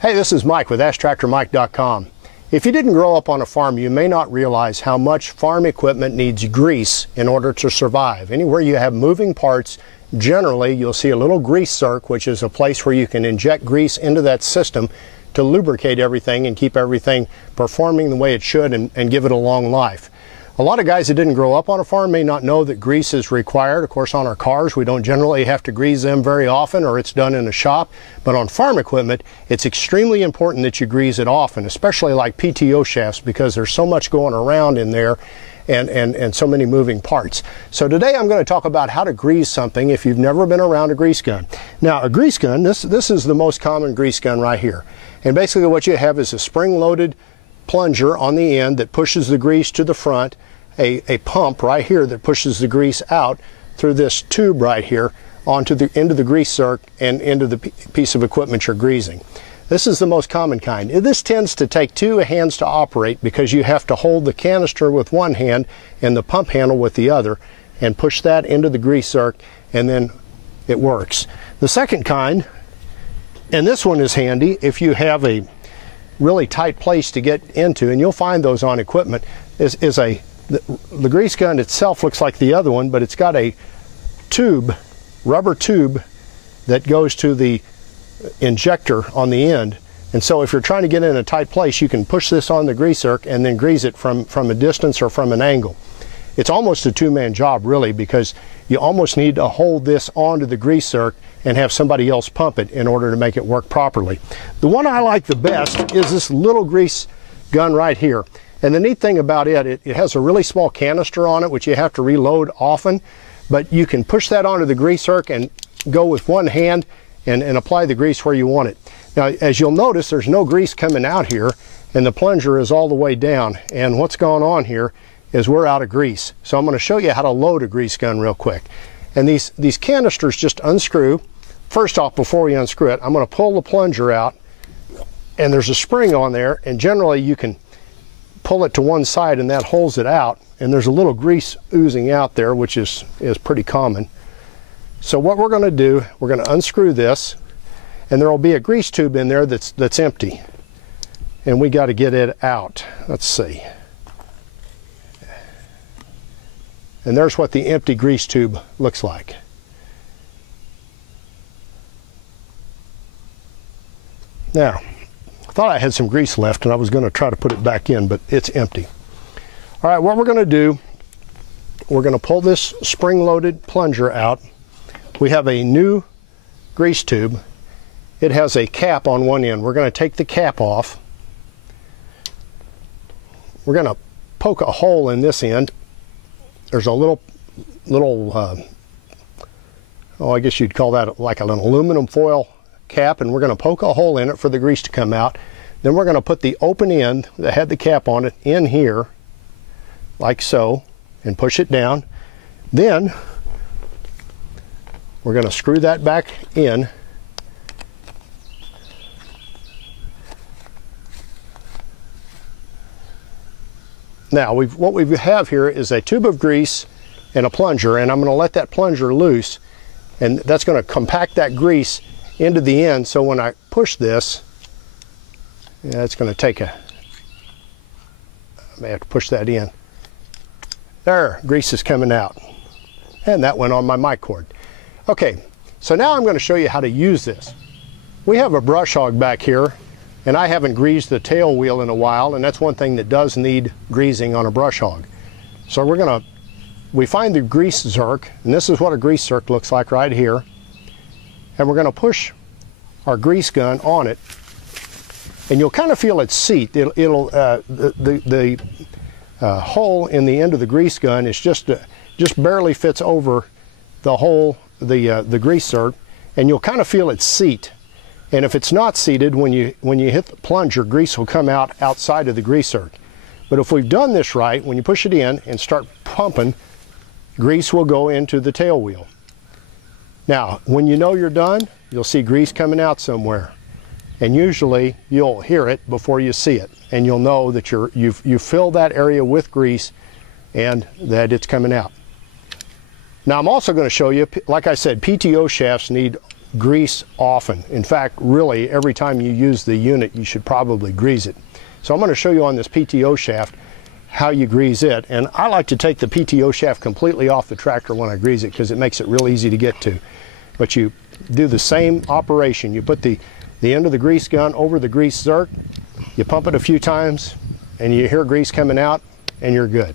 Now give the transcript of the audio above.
Hey, this is Mike with AskTractorMike.com. If you didn't grow up on a farm, you may not realize how much farm equipment needs grease in order to survive. Anywhere you have moving parts, generally you'll see a little grease zerk, which is a place where you can inject grease into that system to lubricate everything and keep everything performing the way it should and give it a long life. A lot of guys that didn't grow up on a farm may not know that grease is required. Of course, on our cars, we don't generally have to grease them very often, or it's done in a shop. But on farm equipment, it's extremely important that you grease it often, especially like PTO shafts, because there's so much going around in there and so many moving parts. So today I'm going to talk about how to grease something if you've never been around a grease gun. Now, a grease gun, this is the most common grease gun right here. And basically what you have is a spring-loaded plunger on the end that pushes the grease to the front, a pump right here that pushes the grease out through this tube right here into the grease zerk and into the piece of equipment you're greasing. This is the most common kind. This tends to take two hands to operate because you have to hold the canister with one hand and the pump handle with the other and push that into the grease zerk, and then it works. The second kind, and this one is handy if you have a really tight place to get into, and you'll find those on equipment, the grease gun itself looks like the other one, but it's got a tube, rubber tube, that goes to the injector on the end. And so if you're trying to get in a tight place, you can push this on the grease zerk and then grease it from a distance or from an angle. It's almost a two-man job, really, because you almost need to hold this onto the grease zerk and have somebody else pump it in order to make it work properly. The one I like the best is this little grease gun right here. And the neat thing about it has a really small canister on it, which you have to reload often, but you can push that onto the grease zerk and go with one hand and apply the grease where you want it. Now, as you'll notice, there's no grease coming out here, and the plunger is all the way down. And what's going on here is we're out of grease. So I'm going to show you how to load a grease gun real quick. And these canisters just unscrew. First off, before we unscrew it, I'm going to pull the plunger out, and there's a spring on there, and generally you can pull it to one side and that holds it out, and there's a little grease oozing out there, which is pretty common. So what we're going to do, we're going to unscrew this, and there will be a grease tube in there that's empty, and we got to get it out. Let's see. And there's what the empty grease tube looks like. Now, I thought I had some grease left and I was going to try to put it back in, but it's empty. All right, what we're going to do, we're going to pull this spring-loaded plunger out. We have a new grease tube. It has a cap on one end. We're going to take the cap off. We're going to poke a hole in this end. There's a little oh, I guess you'd call that like an aluminum foil cap, and we're going to poke a hole in it for the grease to come out. Then we're going to put the open end that had the cap on it in here, like so, and push it down. Then we're going to screw that back in. Now, what we have here is a tube of grease and a plunger, and I'm going to let that plunger loose, and that's going to compact that grease into the end, so when I push this, it's going to take I may have to push that in. There, grease is coming out. And that went on my mic cord. Okay, so now I'm going to show you how to use this. We have a brush hog back here, and I haven't greased the tail wheel in a while, and that's one thing that does need greasing on a brush hog. So we find the grease zerk, and this is what a grease zerk looks like right here. And we're going to push our grease gun on it, and you'll kind of feel it seat. The hole in the end of the grease gun is just barely fits over the hole, the grease zerk, and you'll kind of feel it seat. And if it's not seated, when you hit the plunger, grease will come out outside of the grease zerk. But if we've done this right, when you push it in and start pumping, grease will go into the tail wheel. Now, when you know you're done, you'll see grease coming out somewhere. And usually you'll hear it before you see it, and you'll know that you've filled that area with grease and that it's coming out. Now I'm also going to show you, like I said, PTO shafts need grease often. In fact, really, every time you use the unit, you should probably grease it. So I'm going to show you on this PTO shaft how you grease it. And I like to take the PTO shaft completely off the tractor when I grease it because it makes it real easy to get to. But you do the same operation. You put the end of the grease gun over the grease zerk, you pump it a few times, and you hear grease coming out, and you're good.